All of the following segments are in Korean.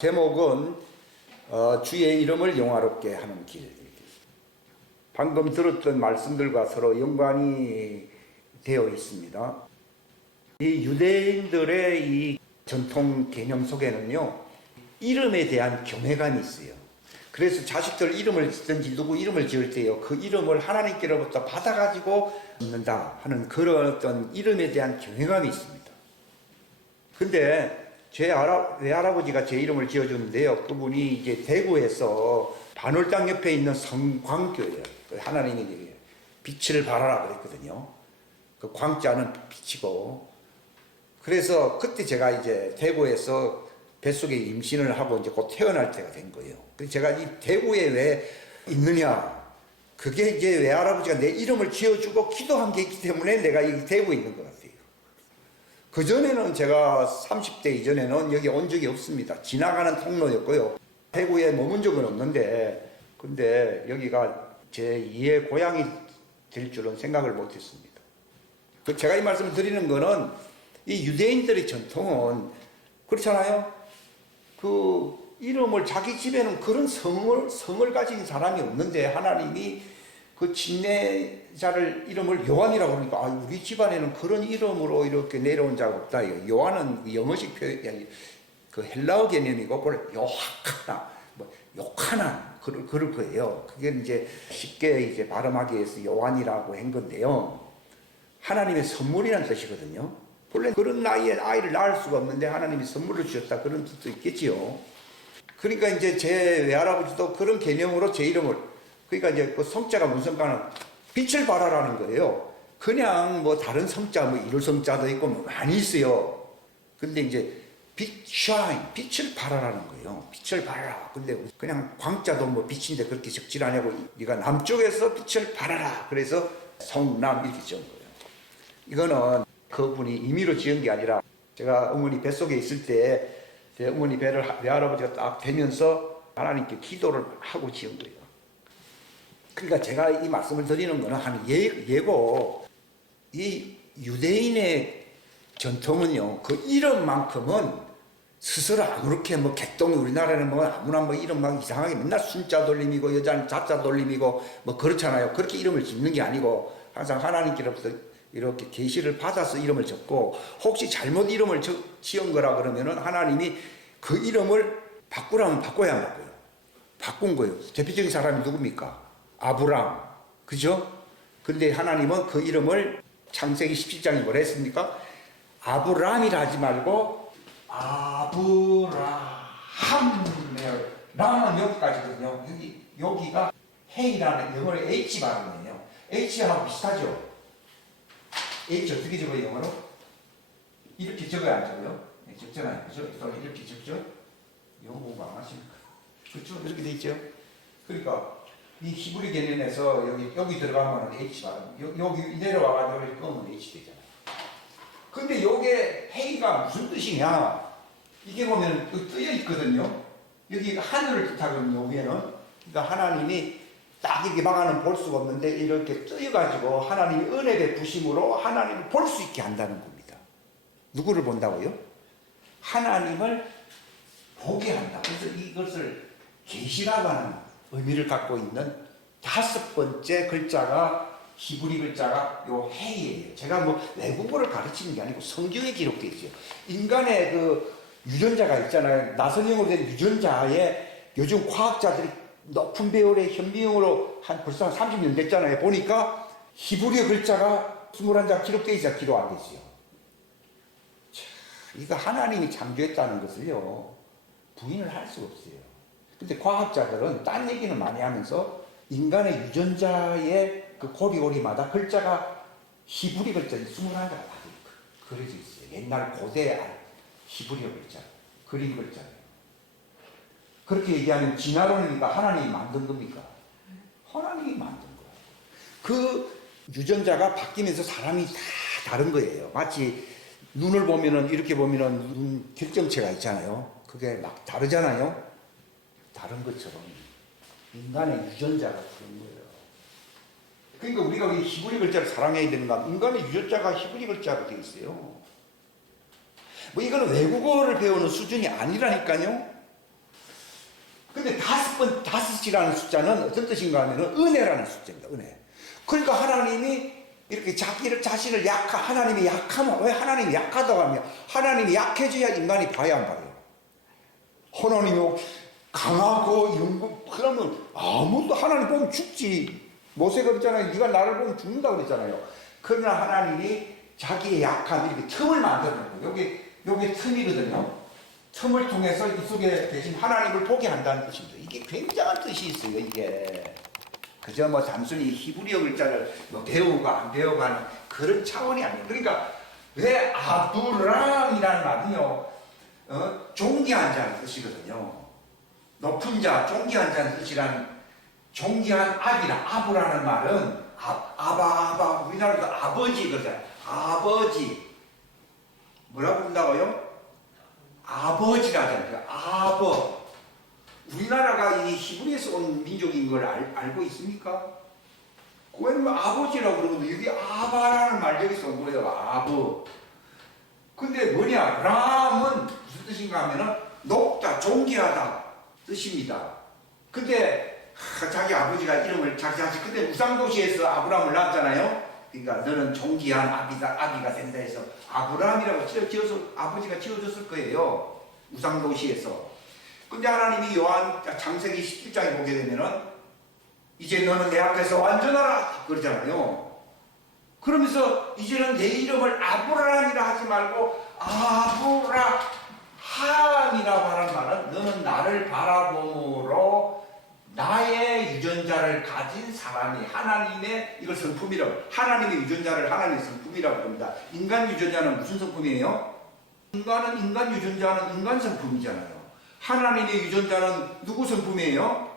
제목은 주의 이름을 영화롭게 하는 길. 방금 들었던 말씀들과 서로 연관이 되어 있습니다. 이 유대인들의 이 전통 개념 속에는요, 이름에 대한 경외감이 있어요. 그래서 자식들 이름을 짓든지 누구 이름을 지을 때요, 그 이름을 하나님께로부터 받아가지고 짓는다 하는 그런 어떤 이름에 대한 경외감이 있습니다. 근데 제 외할아버지가 제 이름을 지어줬는데요. 그분이 이제 대구에서 반월당 옆에 있는 성광교예요. 하나님이 빛을 발하라 그랬거든요. 그 광자는 빛이고. 그래서 그때 제가 이제 대구에서 뱃속에 임신을 하고 이제 곧 태어날 때가 된 거예요. 그래서 제가 이 대구에 왜 있느냐. 그게 이제 외할아버지가 내 이름을 지어주고 기도한 게 있기 때문에 내가 이 대구에 있는 것 같아요. 그전에는 제가 30대 이전에는 여기 온 적이 없습니다. 지나가는 통로였고요. 대구에 머문 적은 없는데, 근데 여기가 제 2의 고향이 될 줄은 생각을 못 했습니다. 제가 이 말씀을 드리는 거는 이 유대인들의 전통은 그렇잖아요. 그 이름을 자기 집에는 그런 성을 가진 사람이 없는데 하나님이 그 침례자를 이름을 요한이라고 그러니까 우리 집안에는 그런 이름으로 이렇게 내려온 자가 없다. 요한은 영어식 표현, 그 헬라어 개념이고 그걸 요하카나, 뭐 요카나 그럴 거예요. 그게 이제 쉽게 이제 발음하기 위해서 요한이라고 한 건데요. 하나님의 선물이라는 뜻이거든요. 본래 그런 나이에 아이를 낳을 수가 없는데 하나님이 선물을 주셨다 그런 뜻도 있겠지요. 그러니까 이제 제 외할아버지도 그런 개념으로 제 이름을, 그러니까 이제 그 성자가 무슨 성자는 빛을 발하라는 거예요. 그냥 뭐 다른 성자, 뭐 이룰 성자도 있고 뭐 많이 있어요. 근데 이제 빛을 발하라는 거예요. 빛을 발하라. 근데 그냥 광자도 뭐 빛인데 그렇게 적질 않냐고, 네가 남쪽에서 빛을 발하라. 그래서 성남 이렇게 지은 거예요. 이거는 그분이 임의로 지은 게 아니라 제가 어머니 뱃속에 있을 때 제 어머니 배를 외할아버지가 딱 대면서 하나님께 기도를 하고 지은 거예요. 그러니까 제가 이 말씀을 드리는 거는 한 예고, 이 유대인의 전통은요, 그 이름만큼은 스스로 아무렇게 뭐 개똥이 우리나라는 뭐 아무나 뭐 이름 막 이상하게 맨날 순자 돌림이고 여자는 자자 돌림이고 뭐 그렇잖아요. 그렇게 이름을 짓는 게 아니고 항상 하나님께로부터 이렇게 계시를 받아서 이름을 적고, 혹시 잘못 이름을 지은 거라 그러면은 하나님이 그 이름을 바꾸라면 바꿔야 안 바꿔요. 바꾼 거예요. 대표적인 사람이 누굽니까? 아브람. 그죠? 근데 하나님은 그 이름을 창세기 17장에 뭐라 했습니까? 아브람이라 하지 말고 아브라함. 라는 여기까지거든요. 여기가 헤이라는 영어로 H 발음이에요. H하고 비슷하죠? H 어떻게 적어요, 영어로? 이렇게 적어야 안 적어요? 네, 적잖아요. 그죠? 이렇게 적죠? 영어 공부 안 하십니까? 그렇죠? 이렇게 돼 있죠? 그러니까 이 히브리 개념에서 여기 들어가면 H 발음, 여기 내려와가지고 이렇게 끄면 H 되잖아요. 근데 요게 헤이가 무슨 뜻이냐? 이게 보면 뜨여 있거든요. 여기 하늘을 뜻하거든요, 위에는. 그러니까 하나님이 딱 이렇게 막아는 볼 수가 없는데 이렇게 뜨여가지고 하나님이 은혜 베푸심으로 하나님을 볼 수 있게 한다는 겁니다. 누구를 본다고요? 하나님을 보게 한다. 그래서 이것을 계시라고 하는 의미를 갖고 있는 5번째 글자가, 히브리 글자가 요 헤이예요. 제가 뭐 외국어를 가르치는 게 아니고 성경에 기록되어 있어요. 인간의 그 유전자가 있잖아요. 나선형으로 된 유전자에 요즘 과학자들이 높은 배열의 현미경으로 벌써 한 30년 됐잖아요. 보니까 히브리 글자가 21장 기록되어 있어요. 기록 안 됐어요. 자, 이거 하나님이 창조했다는 것을요, 부인을 할 수가 없어요. 근데 과학자들은 딴 얘기는 많이 하면서 인간의 유전자의 그 고리고리마다 글자가 히브리 글자 21자가 다 그려져 있어요. 옛날 고대 히브리어 글자, 그림 글자예요. 그렇게 얘기하면 진화론이니까 하나님이 만든 겁니까? 하나님이 만든 거예요. 그 유전자가 바뀌면서 사람이 다 다른 거예요. 마치 눈을 보면은, 이렇게 보면은 눈 결정체가 있잖아요. 그게 막 다르잖아요. 다른 것처럼 인간의 유전자가 그런 거예요. 그러니까 우리가 왜 히브리 글자를 사랑해야 되는가? 인간의 유전자가 히브리 글자로 되어 있어요. 뭐 이거는 외국어를 배우는 수준이 아니라니까요. 근데 다섯이라는 숫자는 어떤 뜻인가 하면 은혜라는 숫자입니다. 은혜. 그러니까 하나님이 이렇게 자신을 하나님이 약하면, 왜 하나님이 약하다고 하면, 하나님이 약해져야 인간이 봐야 안 봐요. 하나님이 강하고 그러면 아무도 하나님 보면 죽지. 모세가 그랬잖아요. 네가 나를 보면 죽는다고 그랬잖아요. 그러나 하나님이 자기의 약함, 이렇게 틈을 만들어놓고, 여기 틈이거든요. 틈을 통해서 이 속에 계신 하나님을 보게 한다는 뜻입니다. 이게 굉장한 뜻이 있어요, 이게. 그저 뭐 단순히 히브리어 글자를 뭐 배우고 안 배우고 하는 그런 차원이 아니에요. 그러니까 왜 아브람이라는 말은요, 존귀한 자는 뜻이거든요. 높은 자, 존귀한 자는 뜻이란, 존귀한 아브라는 말은 아바, 우리나라도 아버지 그러잖아요. 아버지. 뭐라고 부른다고요? 아버지라 하잖아요. 아버. 우리나라가 이 히브리에서 온 민족인 걸 알고 있습니까? 그건 뭐 아버지라고 그러거든요. 여기 아바라는 말적에서 온 거예요. 아버. 근데 뭐냐? 람은 무슨 뜻인가 하면은 높다, 존귀하다 뜻입니다. 근데 자기 아버지가 이름을 자기 자식, 근데 우상도시에서 아브라함을 낳았잖아요. 그러니까 너는 존귀한 아비가 된다 해서 아브라함이라고 지어서 아버지가 지어줬을 거예요. 우상도시에서. 근데 하나님이 요한 창세기 17장에 보게 되면은 이제 너는 내 앞에서 완전하라 그러잖아요. 그러면서 이제는 내 이름을 아브라함이라 하지 말고 아브라함이라고 하는 말은 너는 나를 바라봄으로 나의 유전자를 가진 사람이 하나님의, 이걸 성품이라고, 하나님의 유전자를 하나님의 성품이라고 합니다. 인간 유전자는 무슨 성품이에요? 인간 유전자는 인간 성품이잖아요. 하나님의 유전자는 누구 성품이에요?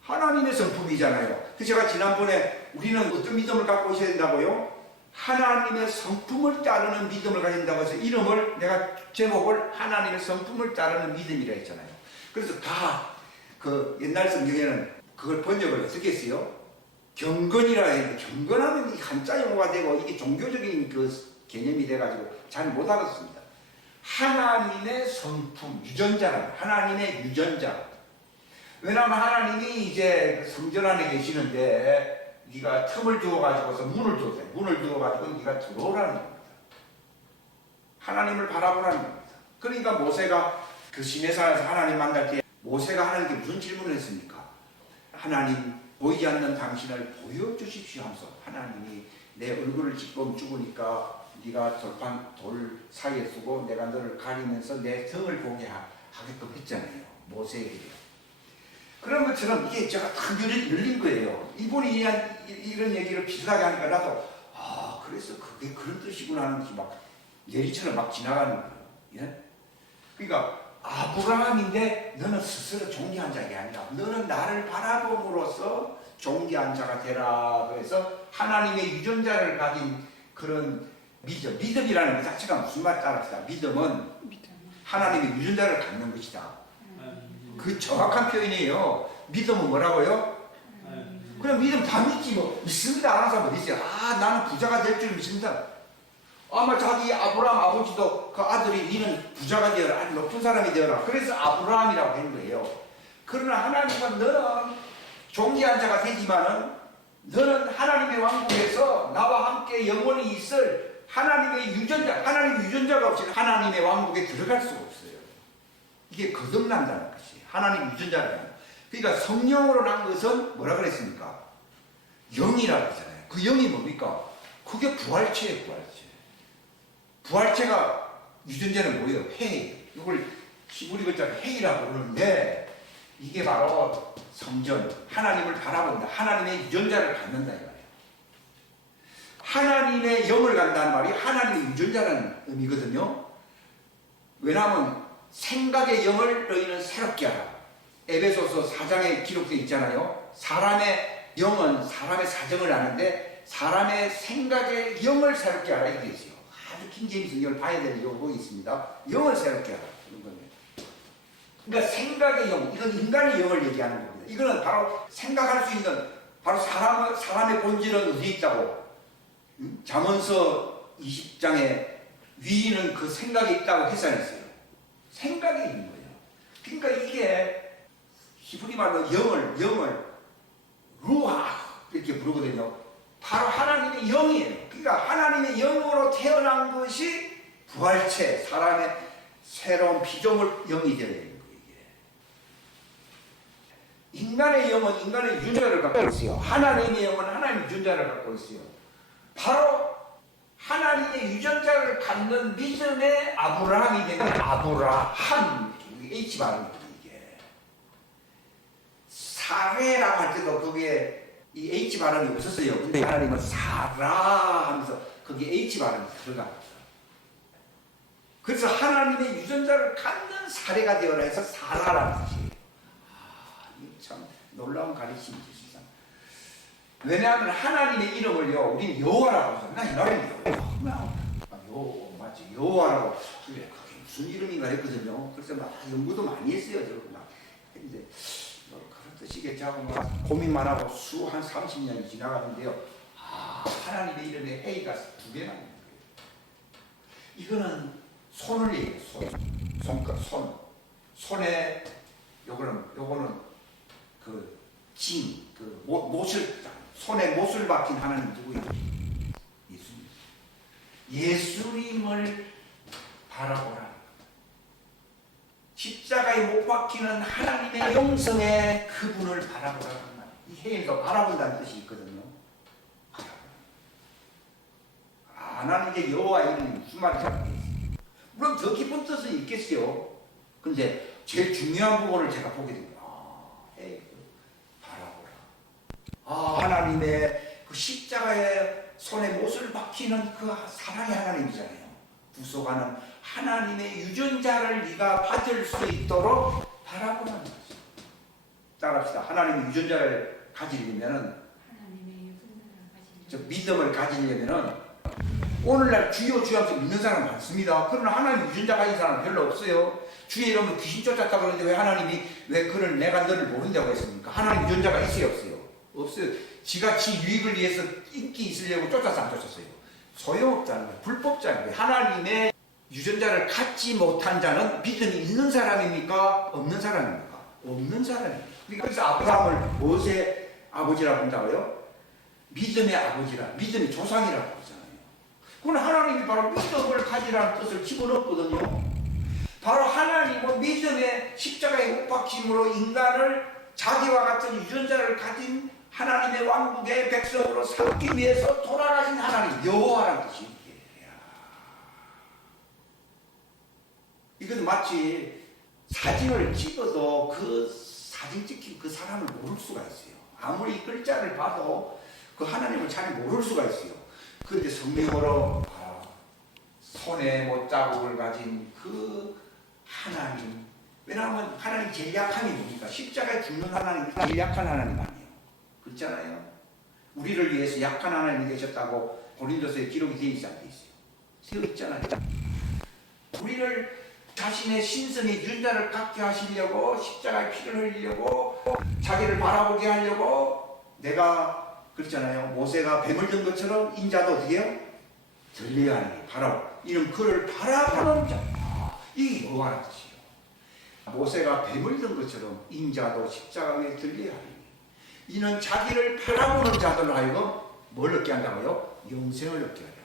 하나님의 성품이잖아요. 그래서 제가 지난번에 우리는 어떤 믿음을 갖고 있어야 된다고요? 하나님의 성품을 따르는 믿음을 가진다고 해서 이름을, 내가 제목을 하나님의 성품을 따르는 믿음이라 했잖아요. 그래서 다 그 옛날 성경에는 그걸 번역을 어떻게 했어요? 경건이라 했는데, 경건하면 이 한자 용어가 되고 이게 종교적인 그 개념이 돼가지고 잘 못 알았습니다. 하나님의 성품, 유전자는 하나님의 유전자. 왜냐하면 하나님이 이제 성전 안에 계시는데 네가 틈을 두어가지고서 문을 두었어요. 문을 두어가지고 네가 들어오라는 겁니다. 하나님을 바라보라는 겁니다. 그러니까 모세가 그 시내산에서 하나님 만날 때 모세가 하나님께 무슨 질문을 했습니까? 하나님, 보이지 않는 당신을 보여주십시오 하면서 하나님이 내 얼굴을 지금 죽으니까 네가 돌 사이에 쓰고 내가 너를 가리면서 내 등을 보게 하게끔 했잖아요. 모세에게. 그런 것처럼 이게 제가 딱 열린 거예요. 이분이 이런 얘기를 비슷하게 하니까 나도 그래서 그게 그런 뜻이구나 하는 게 막 예리처럼 막 지나가는 거예요. 예? 그러니까 아브라함인데 너는 스스로 존귀한 자가 아니라 너는 나를 바라봄으로써 존귀한 자가 되라. 그래서 하나님의 유전자를 가진 그런 믿음이라는 것 자체가 무슨 말 따라합니다. 믿음은 하나님의 유전자를 갖는 것이다. 그 정확한 표현이에요. 믿음은 뭐라고요? 그럼 믿음 다 믿지 뭐. 믿습니다 안 하는 사람 어디 있어요? 나는 부자가 될 줄 믿습니다. 아마 자기 아브라함 아버지도 그 아들이 니는 부자가 되어라, 아주 높은 사람이 되어라. 그래서 아브라함이라고 한 거예요. 그러나 하나님은 너는 존귀한 자가 되지만은 너는 하나님의 왕국에서 나와 함께 영원히 있을 하나님의 유전자가 없이는 하나님의 왕국에 들어갈 수가 없어요. 이게 거듭난다는 것이 하나님의 유전자라는 거예요. 그러니까 성령으로 난 것은 뭐라 그랬습니까? 영이라고 했잖아요. 그 영이 뭡니까? 그게 부활체예요, 부활체. 부활체가 유전자는 뭐예요? 해예요. 이걸 히브리 글자로 해이라고 그러는데 이게 바로 성전, 하나님을 바라본다. 하나님의 유전자를 갖는다 이 말이에요. 하나님의 영을 갖는다는 말이 하나님의 유전자라는 의미거든요. 왜냐하면 생각의 영을 너희는 새롭게 하라. 에베소서 4장에 기록되어 있잖아요. 사람의 영은 사람의 사정을 아는데 사람의 생각의 영을 새롭게 하라 이렇게 있어요. 아주 킹제임스 이걸 봐야 되는 요거 있습니다. 영을 새롭게 하라. 이런 거예요. 그러니까 생각의 영, 이건 인간의 영을 얘기하는 겁니다. 이거는 바로 생각할 수 있는, 바로 사람의 본질은 어디에 있다고? 잠언서 20장에 위인은 그 생각에 있다고 해석했어요. 생각에 있는 거예요. 그러니까 이게 히브리 말로 영을 루아 이렇게 부르거든요. 바로 하나님의 영이에요. 그러니까 하나님의 영으로 태어난 것이 부활체, 사람의 새로운 피조물 영이 되어야 되는 거예요. 이게. 인간의 영은 인간의 유전자를 갖고 있어요. 하나님의 영은 하나님의 유전자를 갖고 있어요. 바로 하나님의 유전자를 갖는 믿음의 아브라함이 되는 아브라함, H 발음입니다. 이게 사례라고 할 때도 그게 이 H 발음이 없었어요. 근데 하나님은 사라 하면서 거기에 H 발음이 들어갑니다. 그래서 하나님의 유전자를 갖는 사례가 되어라 해서 사라라는 뜻이에요. 이거 참 놀라운 가르침이죠. 세상. 왜냐하면 하나님의 이름을요, 우리는 여호와라고 하잖아요. 나 이름이 맞지? 여호와라고. 그래, 그게 무슨 이름인가 했거든요. 그래서 막 연구도 많이 했어요. 저렇게 막 했는데 그런 뜻이겠지 하고 막 고민만 하고 한 30년이 지나가는데요. 하나님의 이름에 A가 2개나 있는 거예요. 이거는 손을 얘기해요. 손에 요거는 그 진, 그 못을 손에 못을 박힌 하나님 누구예요? 예수님을 바라보라. 십자가에 못 박히는 하나님의 영성의 그분을 바라보라는 말. 이 해에서 바라본다는 뜻이 있거든요. 하나님 이제 여호와 이름이 무슨 말인지 알겠어요. 물론 더 깊은 뜻은 있겠어요. 근데 제일 중요한 부분을 제가 보게 됩니다. 바라보라. 하나님의 그 십자가에 손에 못을 박히는 그 사랑의 하나님이잖아요. 구속하는 하나님의 유전자를 네가 받을 수 있도록 바라보라는 거죠. 따라합시다. 하나님의 유전자를 가지려면은, 믿음을 가지려면은, 오늘날 주여 주여 하면서 믿는 사람 많습니다. 그러나 하나님 유전자 가진 사람 별로 없어요. 주의 이름으로 귀신 쫓았다 그러는데 왜 하나님이 왜 그를 내가 너를 모른다고 했습니까? 하나님 유전자가 있어요, 없어요? 없어요. 지가 지 유익을 위해서 인기 있으려고 쫓아서 안 쫓았어요. 소용없다는 거예요. 불법자는 거예요. 하나님의 유전자를 갖지 못한 자는 믿음이 있는 사람입니까? 없는 사람입니까? 없는 사람입니다. 그래서 아브라함을 무엇의 아버지라고 한다고요? 믿음의 아버지라, 믿음의 조상이라고 하잖아요. 그건 하나님이 바로 믿음을 가지라는 뜻을 집어넣었거든요. 바로 하나님은 믿음의 십자가의 못 박힘으로 인간을 자기와 같은 유전자를 가진 하나님의 왕국의 백성으로 삼기 위해서 돌아가신 하나님, 여호와라는 뜻이 이게. 이건 마치 사진을 찍어도 그 사진 찍힌 그 사람을 모를 수가 있어요. 아무리 글자를 봐도 그 하나님을 잘 모를 수가 있어요. 그런데 성령으로 손에 못자국을 가진 그 하나님, 왜냐하면 하나님 제일 약함이 뭡니까? 십자가에 죽는 하나님 제일 약한 하나님 아니에요. 그렇잖아요. 우리를 위해서 약한 하나님이 되셨다고 고린도서에 기록이 되어 있지 않게 있어요. 세워 있잖아요. 우리를 자신의 신성의 유전자를 갖게 하시려고 십자가에 피를 흘리려고 자기를 바라보게 하려고 내가 그렇잖아요. 모세가 뱀을 든 것처럼 인자도 어떻게 해요? 들려야 하는 게 바라보. 이는 그를 바라보는 자. 이게 여호와라는 뜻이에요. 모세가 뱀을 든 것처럼 인자도 십자가 위에 들려야 하니 이는 자기를 바라보는 자들로 하여금 뭘 얻게 한다고요? 영생을 얻게 하려.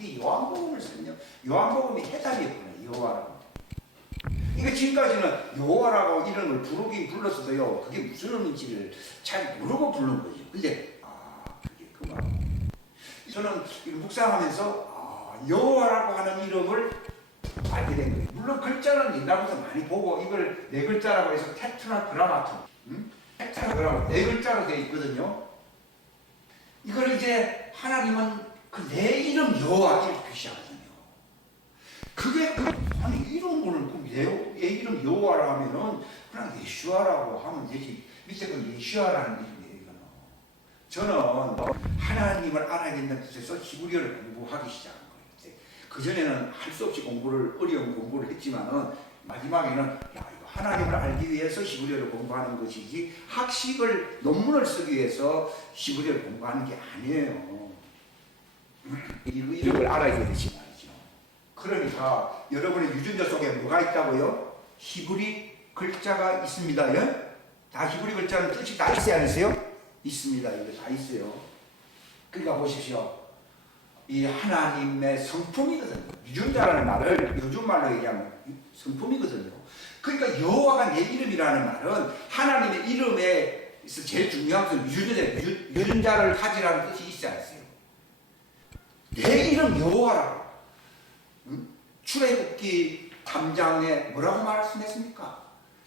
이게 요한복음을 쓰면 요한복음이 해답이었구나. 여호와라고. 이거 지금까지는 여호와라고 이름을 부르긴 불렀어도요. 그게 무슨 의미인지를 잘 모르고 부른 거죠. 근데 그게 그 말. 저는 묵상하면서 여호와라고 하는 이름을 알게 된 거예요. 물론 글자는 옛날부터 많이 보고 이걸 네 글자라고 해서 테트라그라마톤, 테트라그라마 네 글자로 되어 있거든요. 이걸 이제 하나님은 그 내 이름 여호와 이렇게 표시하거든요. 그게 아니 이런 거는 내 이름 여호와라 하면은 그냥 예슈아라고 하면 되지. 밑에 그 예슈아라는 이름이에요. 이거는. 저는 하나님을 알아야겠다는 뜻에서 히브리어를 공부하기 시작한 거예요. 그 전에는 할 수 없이 어려운 공부를 했지만은 마지막에는 야 이거 하나님을 알기 위해서 히브리어를 공부하는 것이지 학식을 논문을 쓰기 위해서 히브리어를 공부하는 게 아니에요. 이걸 알아야 되지 말이죠. 그러니까 여러분의 유전자 속에 뭐가 있다고요? 히브리 글자가 있습니다. 예? 다 히브리 글자는 뜻이 다 있어야 하세요? 있습니다. 이거 다 있어요. 그러니까 보십시오. 이 하나님의 성품이거든요. 유전자라는 말을 요즘 말로 얘기하면 성품이거든요. 그러니까 여호와가 내 이름이라는 말은 하나님의 이름에서 제일 중요한 것은 유전자를 가지라는 뜻이 있지 않습니까? 내 이름 여호와라고. 출애굽기 3장에 뭐라고 말씀했습니까?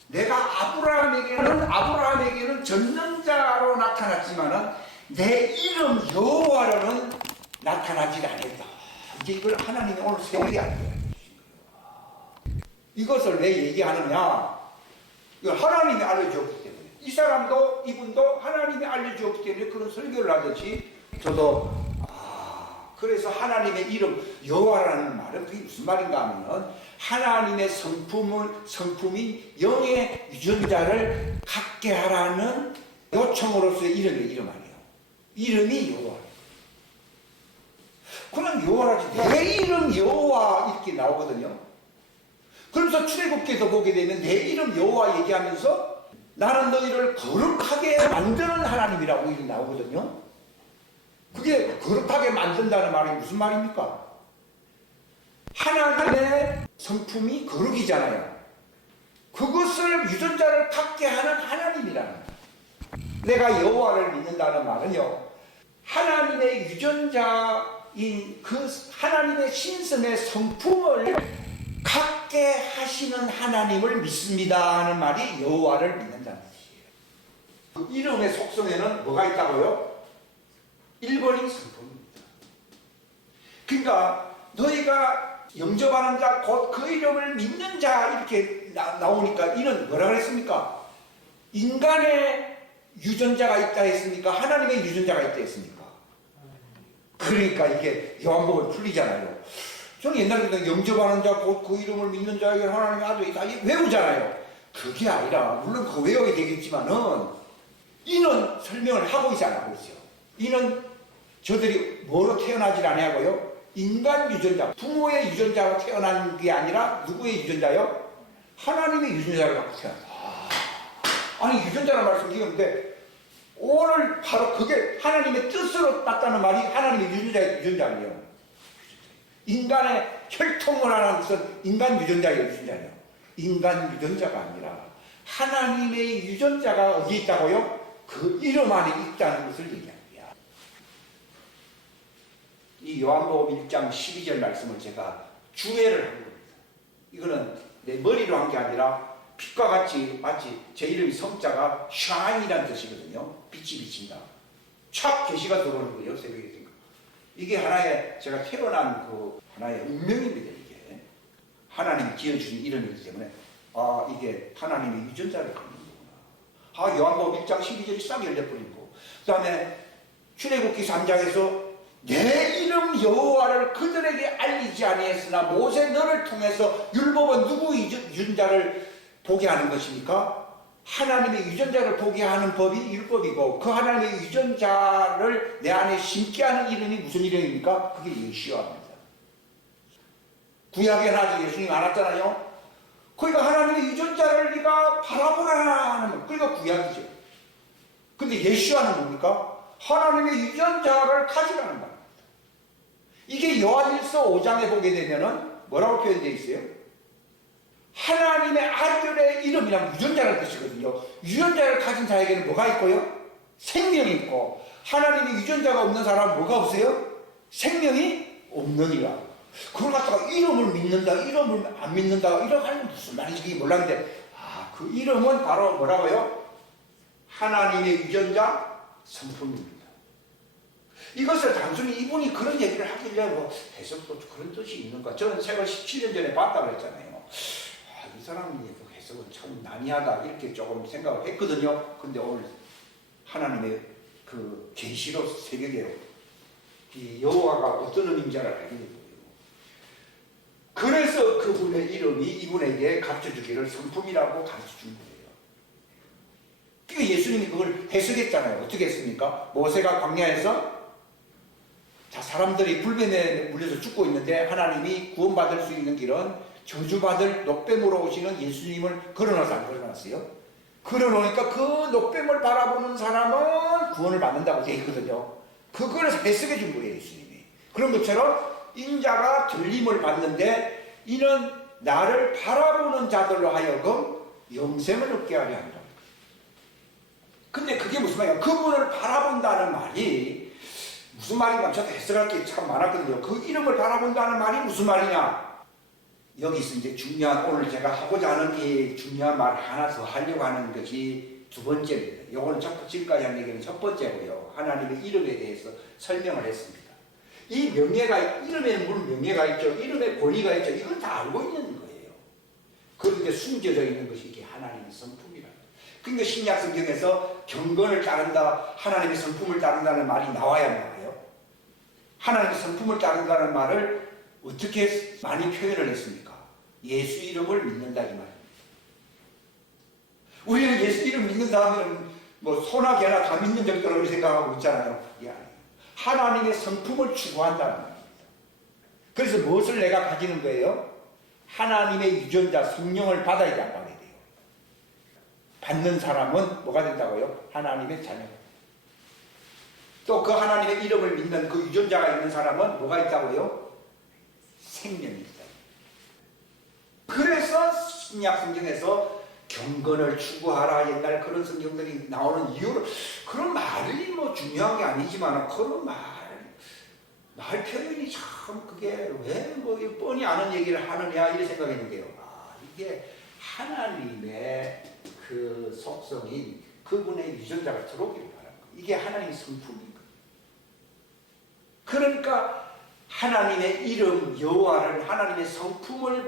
내가 아브라함에게는 전능자로 나타났지만은 내 이름 여호와로는 나타나지 않았다. 이제 이걸 하나님이 오늘 세우게 한 거예요. 이것을 왜 얘기하느냐? 이걸 하나님이 알려주었기 때문에. 이 사람도 이분도 하나님이 알려주었기 때문에 그런 설교를 하듯이 저도 그래서 하나님의 이름 여호와라는 말은 그게 무슨 말인가 하면은 하나님의 성품인 영의 유전자를 갖게 하라는 요청으로서의 이름 아니에요. 이름이 여호와. 그럼 여호와라지 내 이름 여호와 이렇게 나오거든요. 그래서 출애굽기에서 보게 되면 내 이름 여호와 얘기하면서 나는 너희를 거룩하게 만드는 하나님이라고 이렇게 나오거든요. 그게 거룩하게 만든다는 말이 무슨 말입니까? 하나님의 성품이 거룩이잖아요. 그것을 유전자를 갖게 하는 하나님이라는 거예요. 내가 여호와를 믿는다는 말은요, 하나님의 유전자인 그 하나님의 신성의 성품을 갖게 하시는 하나님을 믿습니다 하는 말이 여호와를 믿는다는 뜻이에요. 그 이름의 속성에는 뭐가 있다고요? 1번이 성품입니다. 그러니까 너희가 영접하는 자, 곧 그 이름을 믿는 자 이렇게 나오니까 이는 뭐라 그랬습니까? 인간의 유전자가 있다 했습니까? 하나님의 유전자가 있다 했습니까? 그러니까 이게 요한복음 풀리잖아요. 저는 옛날부터 영접하는 자, 곧 그 이름을 믿는 자에게 하나님의 아들이 다 외우잖아요. 그게 아니라 물론 그 외우게 되겠지만은 이는 설명을 하고 있지 않고 있어요. 이는 저들이 뭐로 태어나질 않냐고요? 인간 유전자, 부모의 유전자로 태어난 게 아니라 누구의 유전자요? 하나님의 유전자를 갖고 태어났다. 아니 유전자라는 말씀 이건데 오늘 바로 그게 하나님의 뜻으로 났다는 말이 하나님의 유전자예요. 인간의 혈통을 하는 것은 인간 유전자예요. 인간 유전자가 아니라 하나님의 유전자가 어디 있다고요? 그 이름 안에 있다는 것을 얘기합니다. 이 요한복음 1장 12절 말씀을 제가 주해를 한 겁니다. 이거는 내 머리로 한 게 아니라 빛과 같이 마치 제 이름이 성자가 샤인이라는 뜻이거든요. 빛이 비친다. 촥 계시가 들어오는 거예요. 새벽에. 이게 하나의 제가 태어난 그 하나의 운명입니다. 이게 하나님이 지어주신 이름이기 때문에 이게 하나님의 유전자를 갖는 거구나. 요한복음 1장 12절이 싹 열려버리고 그 다음에 출애굽기 3장에서 내 이름 여호와를 그들에게 알리지 아니했으나 모세 너를 통해서 율법은 누구의 유전자를 보게 하는 것입니까? 하나님의 유전자를 보게 하는 법이 율법이고 그 하나님의 유전자를 내 안에 심게 하는 이름이 무슨 이름입니까? 그게 예수와입니다. 구약에는 아직 예수님이 안 왔잖아요. 그러니까 하나님의 유전자를 네가 바라보라 하는 거. 그러니까 구약이죠. 근데 예수와는 뭡니까? 하나님의 유전자를 가져가는 겁니다. 이게 요한일서 5장에 보게 되면은 뭐라고 표현되어 있어요? 하나님의 아들의 이름이란 유전자라는 뜻이거든요. 유전자를 가진 자에게는 뭐가 있고요? 생명이 있고 하나님의 유전자가 없는 사람은 뭐가 없어요? 생명이 없느니라. 그걸 갖다가 이름을 믿는다, 이름을 안 믿는다 이렇게 하는 무슨 말인지 그게 몰랐는데 그 이름은 바로 뭐라고요? 하나님의 유전자 성품입니다. 이것을 단순히 이분이 그런 얘기를 하길래 해석도 그런 뜻이 있는가? 저는 책을 17년 전에 봤다고 했잖아요. 이 사람이 해석은 참 난이하다 이렇게 조금 생각을 했거든요. 근데 오늘 하나님의 그 계시로 새벽에 이 여호와가 어떤 의미인지를 알게 되고요. 그래서 그분의 이름이 이분에게 가르쳐주기를 성품이라고 가르쳐준 거예요. 그러니까 예수님이 그걸 해석했잖아요. 어떻게 했습니까? 모세가 광야에서 사람들이 불뱀에 물려서 죽고 있는데 하나님이 구원받을 수 있는 길은 저주받을 녹뱀으로 오시는 예수님을 걸어놔서 안 걸어놨어요? 걸어놓으니까 그 녹뱀을 바라보는 사람은 구원을 받는다고 되어 있거든요. 그걸 해석해 준 거예요, 예수님이. 그런 것처럼 인자가 들림을 받는데 이는 나를 바라보는 자들로 하여금 영생을 얻게 하려 한다. 근데 그게 무슨 말이야? 그분을 바라본다는 말이 무슨 말인가? 저도 해석할 게 참 많았거든요. 그 이름을 바라본다는 말이 무슨 말이냐? 여기서 이제 중요한, 오늘 제가 하고자 하는 이 중요한 말 하나 더 하려고 하는 것이 두 번째입니다. 요거는 지금까지 한 얘기는 첫 번째고요. 하나님의 이름에 대해서 설명을 했습니다. 이 명예가, 이름에는 물론 명예가 있죠. 이름에 권위가 있죠. 이건 다 알고 있는 거예요. 그런데 숨겨져 있는 것이 이게 하나님의 성품이라. 그러니까 신약 성경에서 경건을 따른다, 하나님의 성품을 따른다는 말이 나와야 나와요. 하나님의 성품을 따른다는 말을 어떻게 많이 표현을 했습니까? 예수 이름을 믿는다 이 말입니다. 우리는 예수 이름 믿는다 하면 뭐 소나 개나 다 믿는 정도로 그렇게 생각하고 있잖아요. 그게 아니에요. 하나님의 성품을 추구한다는 말입니다. 그래서 무엇을 내가 가지는 거예요? 하나님의 유전자 성령을 받아야 돼, 안 받아야 돼요? 받는 사람은 뭐가 된다고요? 하나님의 자녀. 또 그 하나님의 이름을 믿는 그 유전자가 있는 사람은 뭐가 있다고요? 생명이 있다. 그래서 신약 성경에서 경건을 추구하라 옛날 그런 성경들이 나오는 이유로 그런 말이 뭐 중요한 게 아니지만 그런 말 표현이 참 그게 왜 뭐 뻔히 아는 얘기를 하느냐 이런 생각했는데요. 아, 이게 하나님의 그 속성인 그분의 유전자가 들어오기를 바라는 거예요. 이게 하나님의 성품인 거예요. 그러니까 하나님의 이름 여호와를 하나님의 성품을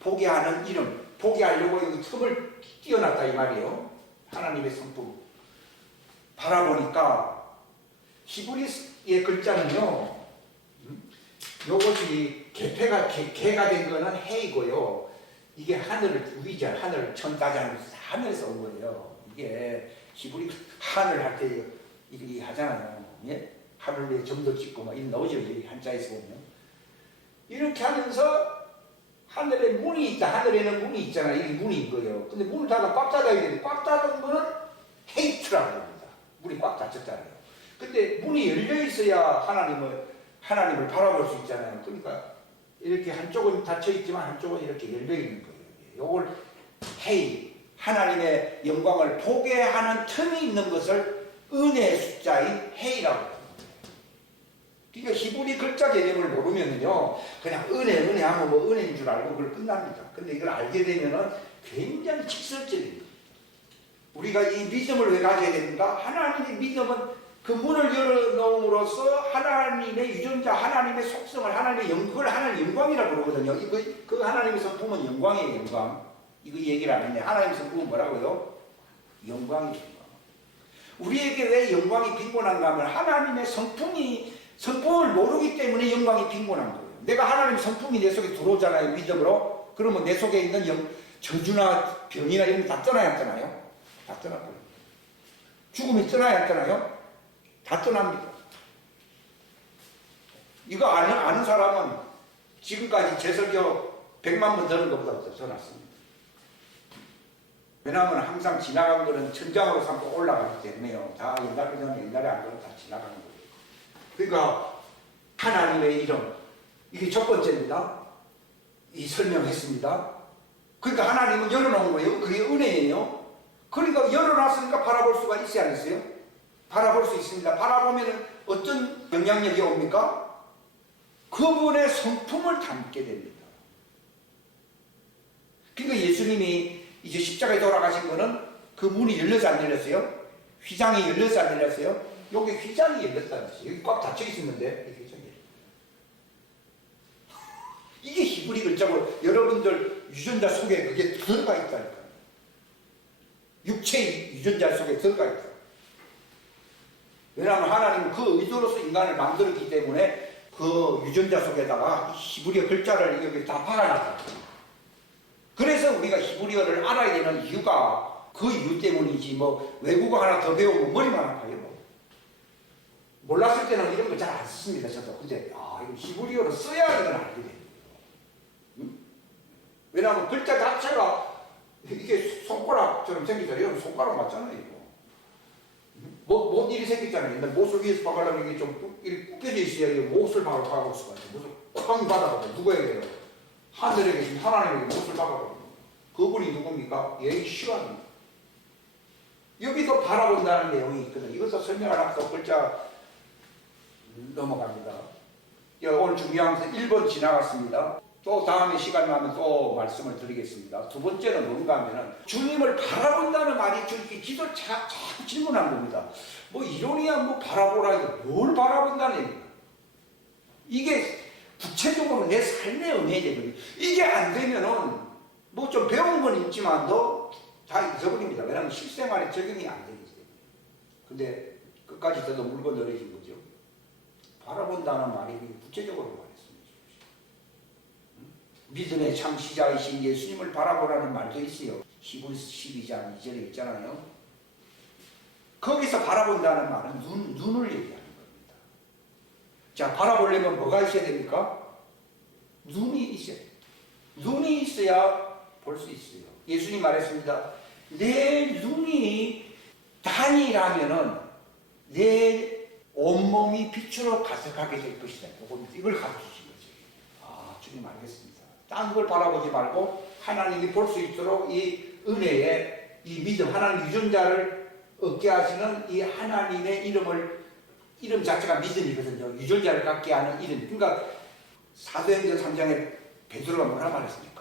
보게 하는 이름, 보게 하려고 여기 틈을 띄워놨다 이 말이에요. 하나님의 성품 바라보니까 히브리의 글자는요, 요것이 개가 된 거는 해이고요. 이게 하늘을 위자, 하늘 천다자는 하늘에서 온 거예요. 이게 히브리 하늘 할 때 이렇게 하잖아요. 예? 하늘 위에 점도 찍고 막 이런 나오죠. 여기 한자에서 보면 이렇게 하면서 하늘에 문이 있다. 하늘에는 문이 있잖아요. 이게 문인 거예요. 근데 문을 닫아 꽉 닫아야 되는데 꽉 닫은 거는 헤이트라고 합니다. 문이 꽉 닫혔잖아요. 근데 문이 열려 있어야 하나님을 바라볼 수 있잖아요. 그러니까 이렇게 한쪽은 닫혀 있지만 한쪽은 이렇게 열려 있는 거예요. 요걸 헤이, 하나님의 영광을 보게 하는 틈이 있는 것을 은혜의 숫자인 헤이라고 합니다. 그러니까 히브리 글자 개념을 모르면요, 그냥 은혜 하면 뭐 은혜인 줄 알고 그걸 끝납니다. 근데 이걸 알게 되면은 굉장히 직설적입니다. 우리가 이 믿음을 왜 가져야 됩니까? 하나님의 믿음은 그 문을 열어놓음으로써 하나님의 유전자, 하나님의 속성을, 그걸 하나님의 영광이라고 그러거든요. 그 하나님의 성품은 영광이에요, 영광. 이거 얘기를 안 했네. 하나님의 성품은 뭐라고요? 영광이에요. 우리에게 왜 영광이 빈곤한가 하면 하나님의 성품을 모르기 때문에 영광이 빈곤한 거예요. 내가 하나님의 성품이 내 속에 들어오잖아요, 믿음으로. 그러면 내 속에 있는 저주나 병이나 이런 거 다 떠나야 안 떠나요? 다 떠나버려요. 죽음이 떠나야 안 떠나요? 다 떠납니다. 이거 아는 사람은 지금까지 제 설교 100만 번 들은 것보다 더 낫습니다. 왜냐하면 항상 지나간 거는 천장으로 삼고 올라가기 때문에요. 다 옛날에 안 그러면 다 지나가는 거예요. 그러니까 하나님의 이름, 이게 첫 번째입니다. 이 설명했습니다. 그러니까 하나님은 열어놓은 거예요. 그게 은혜예요. 그러니까 열어놨으니까 바라볼 수가 있어야 안 있어요? 바라볼 수 있습니다. 바라보면 어떤 영향력이 옵니까? 그분의 성품을 담게 됩니다. 그러니까 예수님이 이제 십자가에 돌아가신 거는 그 문이 열려서 안 열렸어요? 휘장이 열려서 안 열렸어요? 여기 휘장이 열렸다는 거죠. 여기 꽉 닫혀 있었는데 이 휘장이 이게 히브리 글자고 여러분들 유전자 속에 그게 들어가 있다니까요. 육체의 유전자 속에 들어가 있다. 왜냐하면 하나님은 그 의도로서 인간을 만들었기 때문에 그 유전자 속에다가 히브리어 글자를 여기 다 박아놨다. 그래서 우리가 히브리어를 알아야 되는 이유가 그 이유 때문이지 뭐 외국어 하나 더 배우면 머리만 아파요. 몰랐을 때는 이런 거 잘 안 썼습니다. 저도. 근데 이거 히브리어로 써야 이걸 알게 돼요. 왜냐하면 글자 자체가 이게 손가락처럼 생기잖아요. 손가락 맞잖아요, 이거. 못 일이 생겼잖아요. 옛날 못을 위에서 박으려면 이게 좀 이렇게 굽혀져 있어야 이게 못을 박을 수가 있어요. 못을 쾅 받아가지고 누구에게요? 하늘에 계신 하나님에게 못을 박아가지고. 그분이 누굽니까? 예수입니다. 여기도 바라본다는 내용이 있거든요. 이것도 설명을 하면서 글자 넘어갑니다. 오늘 중요한 것은 1번 지나갔습니다. 또 다음에 시간 나면 또 말씀을 드리겠습니다. 두 번째는 뭔가 하면은 주님을 바라본다는 말이 저렇게 기도 자꾸 질문한 겁니다. 뭐 이론이야 뭐 바라보라 뭘 바라본다는 얘기야. 이게 구체적으로 내 삶에 응해야 되거든요. 이게 안 되면은 뭐 좀 배운 건 있지만도 다 잊어버립니다. 왜냐하면 실생활에 적용이 안 되기 때문에. 근데 끝까지 더도 물고 늘어진 거죠. 바라본다는 말이 구체적으로 말했습니다. 믿음의 창시자이신 예수님을 바라보라는 말도 있어요. 히브리서 12장 2절에 있잖아요. 거기서 바라본다는 말은 눈을 얘기하는 겁니다. 자, 바라보려면 뭐가 있어야 됩니까? 눈이 있어야 돼요. 눈이 있어야 볼 수 있어요. 예수님 말했습니다. 내 눈이 단이라면은 내 온몸이 빛으로 가득하게 될 것이다. 이걸 가르치신 거죠. 아, 주님 알겠습니다. 딴 걸 바라보지 말고 하나님이 볼 수 있도록 이 은혜의 이 믿음, 하나님 유전자를 얻게 하시는 이 하나님의 이름 자체가 믿음이거든요. 유전자를 갖게 하는 이름. 그러니까 사도행전 3장에 베드로가 뭐라 말했습니까?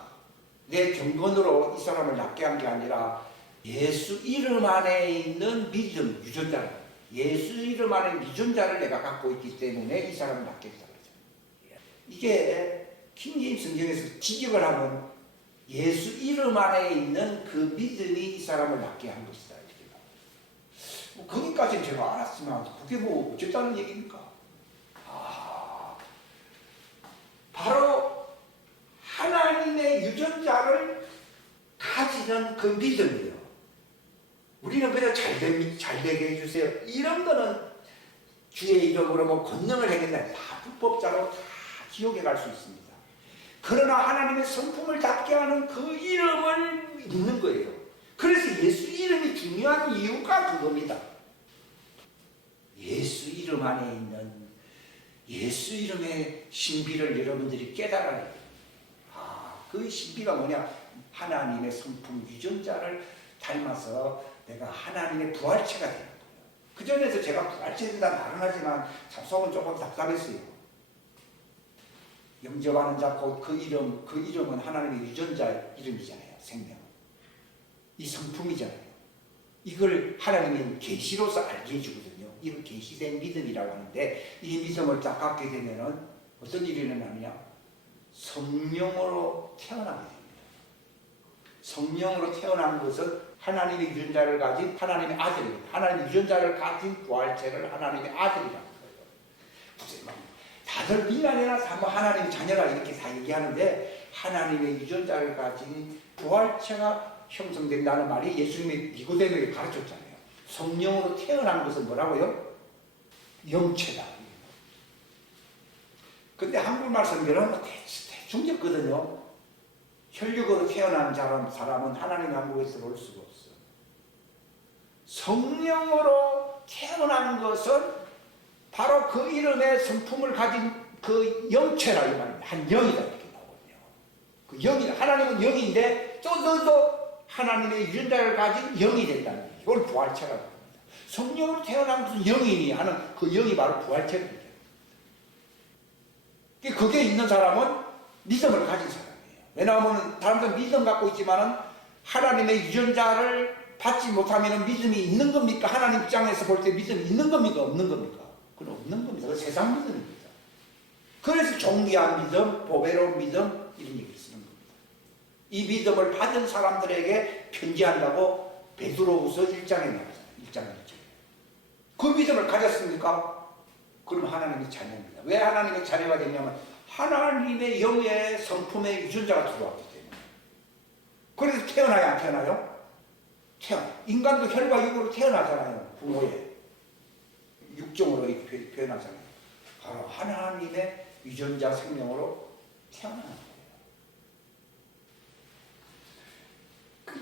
내 경건으로 이 사람을 낫게 한 게 아니라 예수 이름 안에 있는 믿음, 유전자를, 예수 이름 안에 유전자를 내가 갖고 있기 때문에 이 사람을 낫게 했다. 이게 킹제임스 성경에서 직역을 하면 예수 이름 안에 있는 그 믿음이 이 사람을 낫게 한 것이다. 뭐 거기까지는 제가 알았지만 그게 뭐 어쨌다는 얘기입니까? 바로 하나님의 유전자를 가지는 그 믿음이에요. 우리는 그냥 잘 되게 해주세요. 이런 거는 주의 이름으로 뭐 권능을 행한다. 다 불법자로 다 지옥에 갈 수 있습니다. 그러나 하나님의 성품을 닿게 하는 그 이름을 믿는 거예요. 그래서 예수 이름이 중요한 이유가 그겁니다. 예수 이름 안에 있는 예수 이름의 신비를 여러분들이 깨달아야 돼요. 그 신비가 뭐냐? 하나님의 성품 유전자를 닮아서 내가 하나님의 부활체가 되는 거예요. 그 전에서 제가 부활체다 말은 하지만 참 속은 조금 답답했어요. 영접하는 자 곧 그 이름은 하나님의 유전자 이름이잖아요. 생명. 이 성품이잖아요. 이걸 하나님이 계시로서 알게 해주거든요. 이걸 계시된 믿음이라고 하는데 이 믿음을 딱 갖게 되면은 어떤 일이 일어나느냐? 성령으로 태어나게 됩니다. 성령으로 태어난 것은 하나님의 유전자를 가진 하나님의 아들입니다. 하나님의 유전자를 가진 부활체를 하나님의 아들이라고 해요. 다들 민간이나 하나님의 자녀라 이렇게 다 얘기하는데 하나님의 유전자를 가진 부활체가 형성된다는 말이 예수님이 니고데모에게 가르쳤잖아요. 성령으로 태어난 것은 뭐라고요? 영체다. 근데 한국말 성경은 대충 적거든요. 혈육으로 태어난 사람은 하나님의 한국에 들어올 수가 없어. 성령으로 태어난 것은 바로 그 이름의 성품을 가진 그 영체라 이 말입니다. 한 영이다 이렇게 나오거든요. 그 영이 하나님은 영인데 또 너도 하나님의 유전자를 가진 영이 된다는 거예요. 이걸 부활체라고 합니다. 성령으로 태어난 것은 영이니 하는 그 영이 바로 부활체입니다. 그게 있는 사람은 믿음을 가진 사람이에요. 왜냐하면 사람들은 믿음 갖고 있지만은 하나님의 유전자를 받지 못하면 믿음이 있는 겁니까? 하나님 입장에서 볼 때 믿음이 있는 겁니까? 없는 겁니까? 그건 없는 겁니다. 그건 세상 믿음입니다. 그래서 존귀한 믿음, 보배로운 믿음 이런 얘기를 쓰는 겁니다. 이 믿음을 받은 사람들에게 편지한다고 베드로후서 1장에 나오잖아요. 1장 1절에. 그 믿음을 가졌습니까? 그럼 하나님의 자녀입니다. 왜 하나님의 자녀가 되냐면 하나님의 영의 성품의 유전자가 들어왔기 때문에. 그래서 태어나요? 안 태어나요? 인간도 혈과 육으로 태어나잖아요. 부모에. 육정으로 이렇게 표현하잖아요. 바로 하나님의 유전자 생명으로 태어나는 거예요.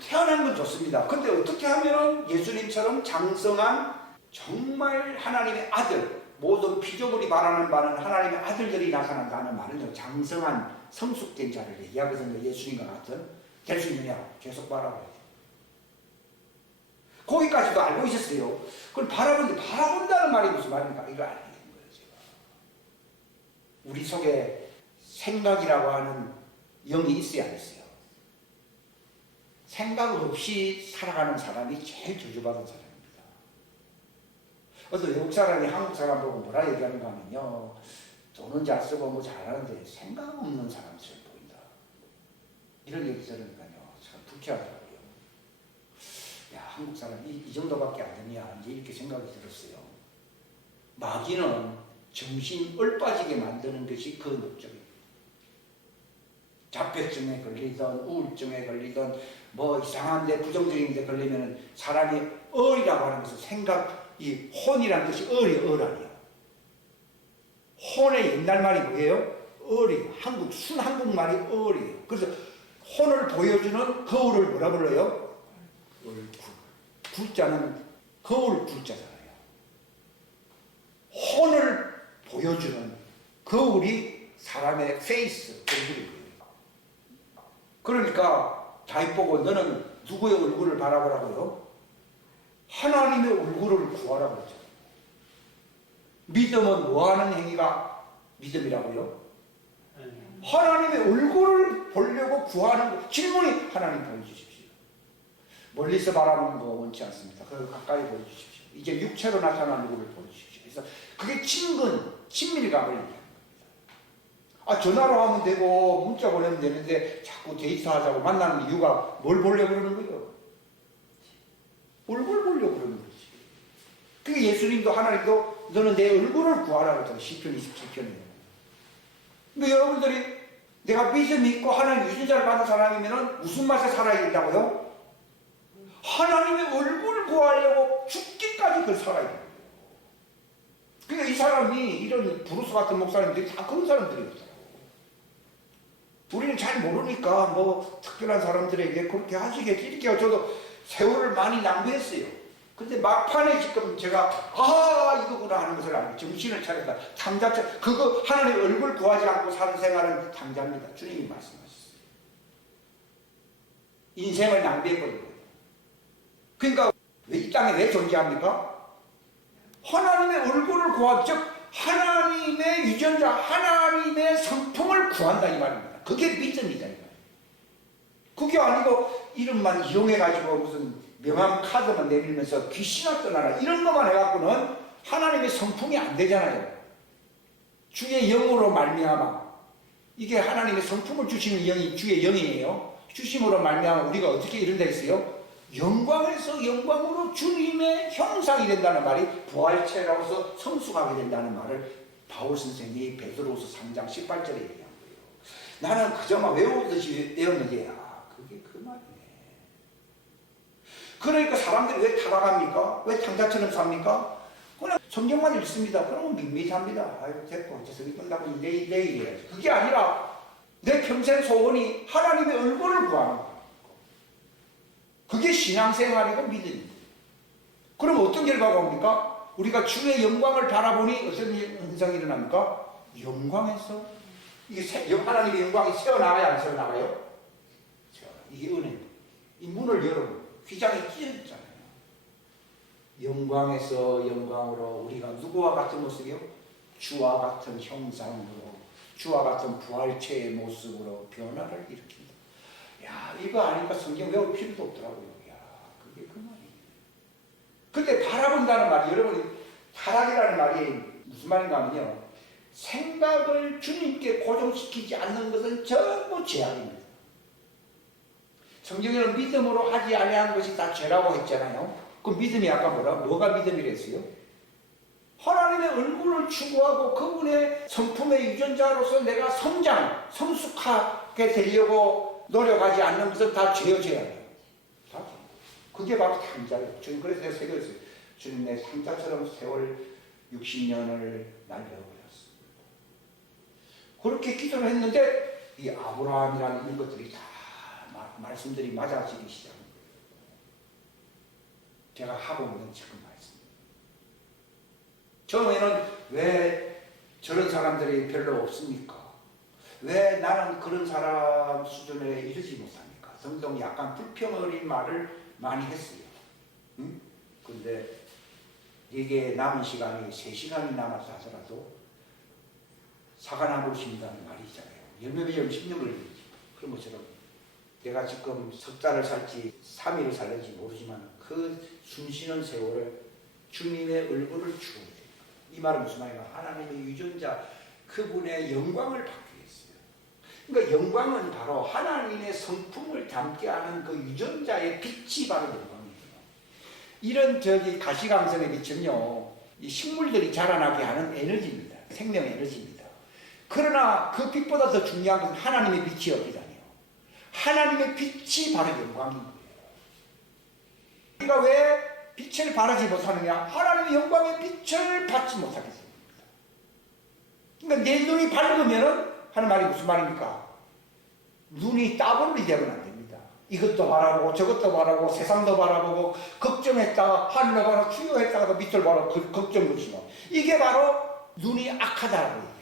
태어난 건 좋습니다. 근데 어떻게 하면 예수님처럼 장성한 정말 하나님의 아들, 모든 피조물이 바라는 바는 하나님의 아들들이 나타난다는 말은요, 장성한 성숙된 자를 얘기하거든요. 예수님과 같은. 될 수 있느냐? 계속 바라봐야 돼요. 거기까지도 알고 있었어요. 그걸 바라본다는 말이 무슨 말입니까? 이거 알게 된 거예요, 제가. 우리 속에 생각이라고 하는 영이 있어야 안 있어요. 생각 없이 살아가는 사람이 제일 저주받은 사람입니다. 어떤 외국 사람이 한국 사람 보고 뭐라 얘기하는가 하면요, 돈은 잘 쓰고 뭐 잘하는데 생각 없는 사람처럼 보인다. 이런 얘기 들으니까요, 참 불쾌하더라고요. 야, 한국 사람이 이 정도밖에 안 되냐, 이제 이렇게 생각이 들었어요. 마귀는 정신 얼빠지게 만드는 것이 그 목적입니다. 자폐증에 걸리든 우울증에 걸리든 뭐 이상한데 부정적인 데 걸리면 사람이 얼이라고 하는 것은 이 혼이라는 것이 어라니요. 혼의 옛날 말이 뭐예요? 얼이에요. 순한국말이 얼이에요. 그래서 혼을 보여주는 거울을 뭐라 불러요? 굴자는 거울 굴자잖아요. 혼을 보여주는 거울이 사람의 페이스, 얼굴이에요. 그러니까 다윗 보고 너는 누구의 얼굴을 바라보라고요? 하나님의 얼굴을 구하라고 그랬죠. 믿음은 뭐하는 행위가 믿음이라고요? 하나님의 얼굴을 보려고 구하는 거. 질문이 하나님 보여주십시오. 멀리서 바라보는 거 원치 않습니다. 그걸 가까이 보여주십시오. 이제 육체로 나타나는 얼굴을 보여주십시오. 그래서 그게 친밀감을 얘기합니다. 전화로 하면 되고 문자 보내면 되는데 자꾸 데이트하자고 만나는 이유가 뭘 보려고 그러는 거예요? 얼굴 보려고 그러는 거지. 그게 예수님도 하나님도 너는 내 얼굴을 구하라고 했잖아요. 시편 27편에. 근데 여러분들이 내가 믿음이 있고 하나님 유전자를 받은 사람이면 무슨 맛에 살아야 된다고요? 하나님의 얼굴을 구하려고 죽기까지 그걸 살아야 돼요. 그러니까 이 사람이 이런 브루스 같은 목사님들이 다 그런 사람들이었어요. 우리는 잘 모르니까 뭐 특별한 사람들에게 그렇게 하시겠지 이렇게 저도 세월을 많이 낭비했어요. 근데 막판에 지금 제가 이거구나 하는 것을 알고 정신을 차렸다. 탕자처럼 그거 하나님의 얼굴 구하지 않고 사는 생활은 탕자입니다. 주님이 말씀하셨어요. 인생을 낭비해버린 거예요. 그러니까 이 땅에 왜 존재합니까? 하나님의 얼굴을 구하기, 즉 하나님의 유전자, 하나님의 성품을 구한다 이 말입니다. 그게 믿음이다 이 말이에요. 그게 아니고 이름만 이용해가지고 무슨 명함 카드만 내밀면서 귀신아 떠나라 이런 것만 해갖고는 하나님의 성품이 안 되잖아요. 주의 영으로 말미암아, 이게 하나님의 성품을 주시는 영이 주의 영이에요. 주심으로 말미암아 우리가 어떻게 이런 데 있어요? 영광에서 영광으로 주님의 형상이 된다는 말이 부활체라고서 성숙하게 된다는 말을 바울 선생이 베드로후서 3장 18절에 얘기한 거예요. 나는 그저만 외우듯이 외웠는데 그게 그 말이네. 그러니까 사람들이 왜 타락합니까? 왜 탕자처럼 삽니까? 그냥 성경만 읽습니다. 그러면 밋밋합니다. 아유 됐고 이제 성경 끝나고 내일 해야지. 그게 아니라 내 평생 소원이 하나님의 얼굴을 구하는 거예요. 그게 신앙생활이고 믿음입니다. 그럼 어떤 결과가 옵니까? 우리가 주의 영광을 바라보니 어떤 현상이 일어납니까? 영광에서 이게 하나님의 영광이 새어나가요? 안 새어나가요? 이게 은혜입니다. 이 문을 열어보고 휘장이 찢어졌잖아요. 영광에서 영광으로 우리가 누구와 같은 모습이요? 주와 같은 형상으로, 주와 같은 부활체의 모습으로 변화를 일으킨다. 야, 이거 아니까 성경 외울 필요도 없더라고요. 야, 그게 그 말이에요. 근데 바라본다는 말이, 여러분이 타락이라는 말이 무슨 말인가 하면요, 생각을 주님께 고정시키지 않는 것은 전부 죄악입니다. 성경에는 믿음으로 하지 아니한 것이 다 죄라고 했잖아요. 그 믿음이 아까 뭐가 믿음이랬어요? 하나님의 얼굴을 추구하고 그분의 성품의 유전자로서 내가 성숙하게 되려고 노력하지 않는 것은 다 죄요, 죄악이에요. 다 죄. 그게 바로 탕자예요. 주님 그래서 내가 새겼어요. 주님 내 탕자처럼 세월 60년을 날려버렸어. 그렇게 기도를 했는데 이 아브라함이라는 이런 것들이 다 말씀들이 맞아지기 시작합니다. 제가 하고 있는 지금 말씀. 처음에는 왜 저런 사람들이 별로 없습니까? 왜 나는 그런 사람 수준에 이르지 못합니까? 등등 약간 불평 어린 말을 많이 했어요. 응? 근데 이게 남은 시간이 3시간이 남았다 하더라도 사과나무를 심는다는 말이 있잖아요. 열매맺으면 10년 걸리지. 그런 것처럼 내가 지금 석 달을 살지 3일을 살는지 모르지만 그 숨쉬는 세월을 주님의 얼굴을 추구해야 됩니다. 이 말은 무슨 말이냐? 하나님의 유전자 그분의 영광을 받기 위해서요. 그러니까 영광은 바로 하나님의 성품을 담게 하는 그 유전자의 빛이 바로 영광이에요. 이런 가시광선의 빛은요, 이 식물들이 자라나게 하는 에너지입니다. 생명 에너지입니다. 그러나 그 빛보다 더 중요한 건 하나님의 빛이 없이다니요. 하나님의 빛이 바로 영광인 거예요. 우리가 왜 빛을 발하지 못하느냐? 하나님의 영광의 빛을 받지 못하게 됩니다. 그러니까 내 눈이 밝으면은 하는 말이 무슨 말입니까? 눈이 따분이 되면 안 됩니다. 이것도 바라보고 저것도 바라보고 세상도 바라보고 걱정했다가 하늘을 바라보고 추요했다가 밑을 바라보고 걱정거리고 이게 바로 눈이 악하다라고 얘기합니다.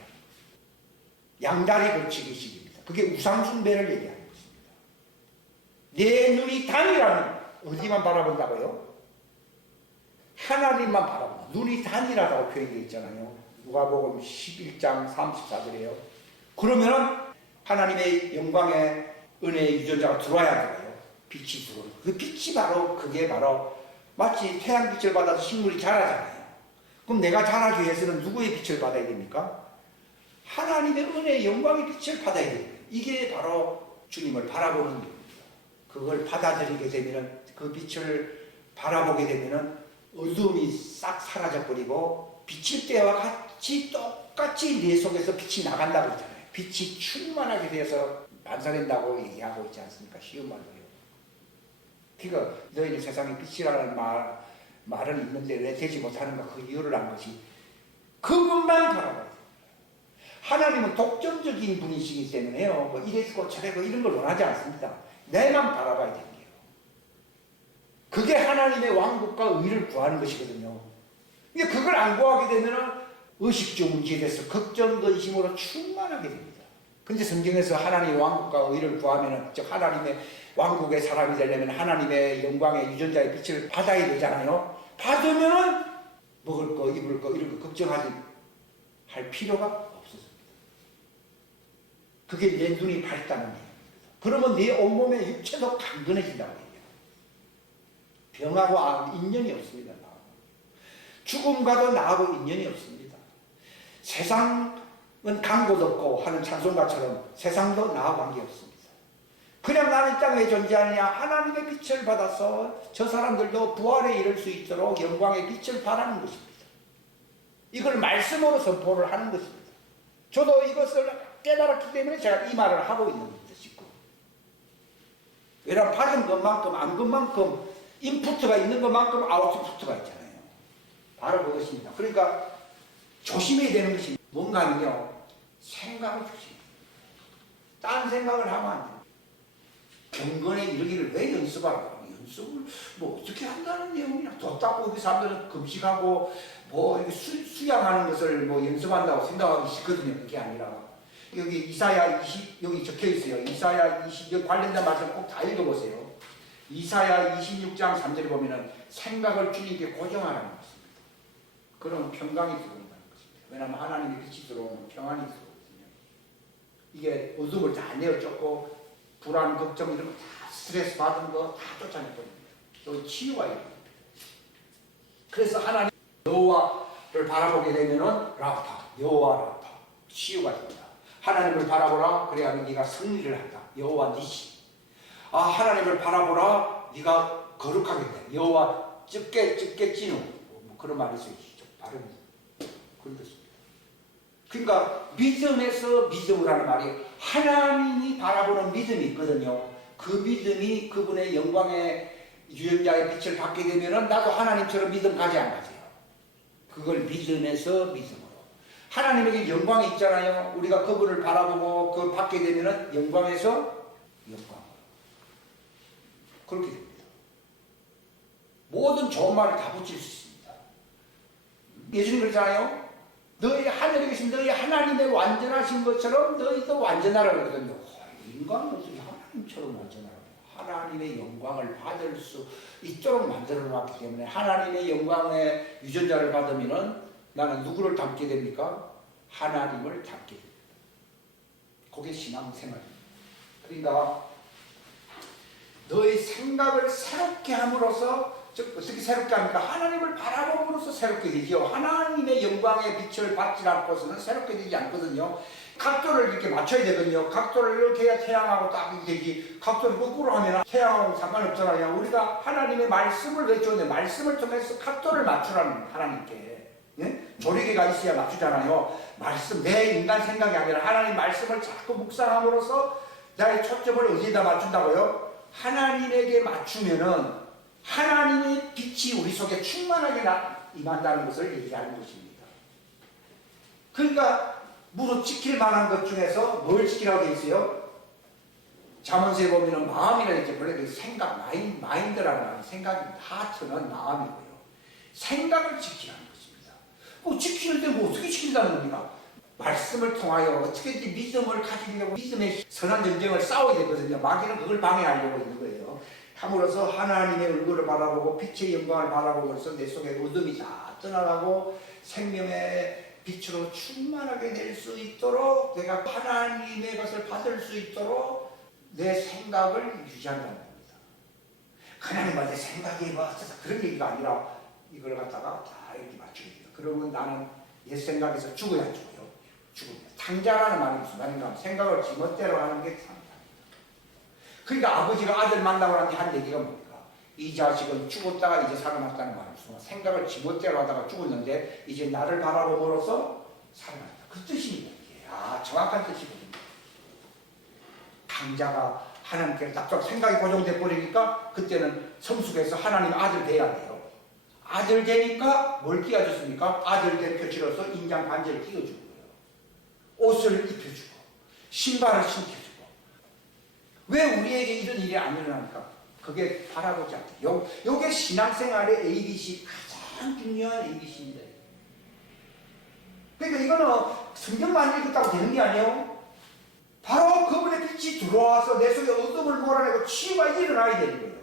양다리 걸치기식입니다. 그게 우상숭배를 얘기하는 것입니다. 내 눈이 단이라면 어디만 바라본다고요? 하나님만 바라본다. 눈이 단일하다고 표현되어 있잖아요. 누가복음 11장 34절이에요. 그러면 하나님의 영광의 은혜의 유전자가 들어와야 돼요. 빛이 들어오는. 그 빛이 바로 그게 바로 마치 태양빛을 받아서 식물이 자라잖아요. 그럼 내가 자라기 위해서는 누구의 빛을 받아야 됩니까? 하나님의 은혜의 영광의 빛을 받아야 돼요. 이게 바로 주님을 바라보는 겁니다. 그걸 받아들이게 되면 그 빛을 바라보게 되면 어두움이 싹 사라져버리고 비칠 때와 같이 똑같이 내 속에서 빛이 나간다고 했잖아요. 빛이 충만하게 되어서 반사된다고 얘기하고 있지 않습니까? 쉬운 말로요. 그러니까 너희는 세상에 빛이라는 말은 있는데 왜 되지 못하는가? 그 이유를 안 것이 그분만 바라봐야 돼요. 하나님은 독점적인 분이시기 때문에요. 뭐 이랬고 저랬고 이런 걸 원하지 않습니다. 내만 바라봐야 돼요. 그게 하나님의 왕국과 의를 구하는 것이거든요. 그걸 안 구하게 되면 의식주 문제에 대해서 걱정, 근심으로 충만하게 됩니다. 근데 성경에서 하나님의 왕국과 의를 구하면, 즉 하나님의 왕국의 사람이 되려면 하나님의 영광의 유전자의 빛을 받아야 되잖아요. 받으면 먹을 거, 입을 거 이런 거 걱정하지 할 필요가 없어집니다. 그게 내 눈이 밝다는 얘기입니다. 그러면 내 온몸의 육체도 강건해진다고 해요. 병하고 인연이 없습니다. 죽음과도 나하고 인연이 없습니다. 세상은 강도 덮고 하는 찬송가처럼 세상도 나하고 관계없습니다. 그냥 나는 이 땅에 왜 존재하느냐? 하나님의 빛을 받아서 저 사람들도 부활에 이를 수 있도록 영광의 빛을 바라는 것입니다. 이걸 말씀으로 선포를 하는 것입니다. 저도 이것을 깨달았기 때문에 제가 이 말을 하고 있는 겁니다. 지금. 왜냐하면 받은 것만큼 안 것만큼 인푸트가 있는 것만큼 아웃푸트가 있잖아요. 바로 그것입니다. 그러니까 조심해야 되는 것이 뭔가는요, 생각을 조심해요. 딴 생각을 하면 안 돼요. 경건에 이르기를 왜 연습하라고? 연습을 뭐 어떻게 한다는 내용이냐? 돈 닦고 여기 사람들은 금식하고 뭐 수양하는 것을 뭐 연습한다고 생각하기 싫거든요. 그게 아니라 여기 이사야 20 여기 적혀 있어요. 이사야 20 관련된 말씀 꼭 다 읽어보세요. 이사야 26장 3절에 보면은 생각을 주님께 고정하라는 것입니다. 그러면 평강이 들어온다는 것입니다. 왜냐하면 하나님의 빛이 들어오면 평안이 들어오거든요. 이게 어둠을 다 내어쫓고 불안, 걱정 이런 거 다 스트레스 받은 거 다 쫓아내버립니다. 또 치유가 일어납니다. 그래서 하나님 여호와를 바라보게 되면은 라파, 여호와 라파, 치유가 됩니다. 하나님을 바라보라 그래야 네가 승리를 한다. 여호와 니시. 하나님을 바라보라 네가 거룩하게 돼. 여호와 ጭ게 찌누 뭐 그런 말이 있어요. 발음이 그런 것입니다. 그러니까 믿음에서 믿음을 하는 말이 하나님이 바라보는 믿음이 있거든요. 그 믿음이 그분의 영광의 유전자의 빛을 받게 되면은 나도 하나님처럼 믿음 가지 안 가세요. 그걸 믿음에서 믿음으로. 하나님에게 영광이 있잖아요. 우리가 그분을 바라보고 그걸 받게 되면은 영광에서 영광. 그렇게 됩니다. 모든 좋은 말을 다 붙일 수 있습니다. 예수님 그러잖아요. 너희 하늘에 계신 너희 하나님의 완전하신 것처럼 너희도 완전하라 그러거든요. 인간은 어떻게 하나님처럼 완전하라고? 하나님의 영광을 받을 수 있도록 만들어 놨기 때문에 하나님의 영광의 유전자를 받으면은 나는 누구를 닮게 됩니까? 하나님을 닮게 됩니다. 그게 신앙생활입니다. 그러니까 너의 생각을 새롭게 함으로써 어떻게 새롭게 합니까? 하나님을 바라봄으로써 새롭게 되죠. 하나님의 영광의 빛을 받지 않고서는 새롭게 되지 않거든요. 각도를 이렇게 맞춰야 되거든요. 각도를 이렇게 해야 태양하고 딱 되지. 각도를 거꾸로 하면 태양하고 상관없잖아요. 우리가 하나님의 말씀을 외쳤는데 말씀을 통해서 각도를 맞추라는 하나님께. 예? 조리개가 있어야 맞추잖아요. 말씀, 내 인간 생각이 아니라 하나님 말씀을 자꾸 묵상함으로써 나의 초점을 어디에다 맞춘다고요? 하나님에게 맞추면은 하나님의 빛이 우리 속에 충만하게 임한다는 것을 얘기하는 것입니다. 그러니까 무릇 지킬 만한 것 중에서 뭘 지키라고 되어 있어요? 잠언서에 보면은 마음이라 이렇게 원래 생각, 마인드라는 생각입니다. 하트는 마음이고요. 생각을 지키라는 것입니다. 지키는데 뭐 어떻게 지킨다는 겁니까? 말씀을 통하여 어떻게든지 믿음을 가지려고 믿음의 선한 전쟁을 싸워야 되거든요. 마귀는 그걸 방해하려고 있는 거예요. 함으로써 하나님의 얼굴을 바라보고 빛의 영광을 바라보면서 내 속에 어둠이 다 떠나가고 생명의 빛으로 충만하게 될 수 있도록 내가 하나님의 것을 받을 수 있도록 내 생각을 유지한다는 겁니다. 하나님한테 생각이 뭐 그런 얘기가 아니라 이걸 갖다가 다 이렇게 맞추게 돼요. 그러면 나는 옛 생각에서 죽어야 죽어요. 죽으면 탕자라는 말이 무슨 말인가? 생각을 지멋대로 하는 게 탕자. 그러니까 아버지가 아들 만나고 한 얘기가 뭡니까? 이 자식은 죽었다가 이제 살아났다는 말이죠. 생각을 지멋대로 하다가 죽었는데 이제 나를 바라봄으로써 살아났다. 그 뜻입니다. 정확한 뜻이거든요. 강자가 하나님께 딱 생각이 고정돼 버리니까 그때는 성숙해서 하나님 아들 돼야 돼요. 아들 되니까 뭘 끼워줬습니까? 아들 된 표시로서 인장 반지를 끼워주고 옷을 입혀주고 신발을 신겨주고. 왜 우리에게 이런 일이 안 일어납니까? 그게 바라보지 않고. 요게 신앙생활의 ABC, 가장 중요한 ABC입니다. 그러니까 이거는 성경만 읽었다고 되는 게 아니에요. 바로 그분의 빛이 들어와서 내 속에 어둠을 몰아내고 치유가 일어나야 되는 거예요.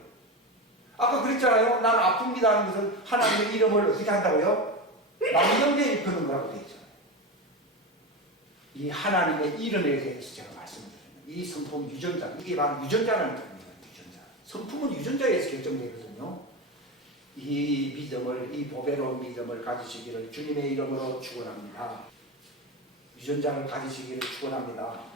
아까 그랬잖아요. 나는 아픕니다 하는 것은 하나님의 이름을 어떻게 한다고요? 망령되이 일컫는 거라고 되어 있잖아요. 이 하나님의 이름에 대해서 제가 말씀드립니다. 이 성품 유전자, 이게 바로 유전자라는 겁니다. 유전자. 성품은 유전자에서 결정되거든요. 이 믿음을, 이 보배로운 믿음을 가지시기를 주님의 이름으로 축원합니다. 유전자를 가지시기를 축원합니다.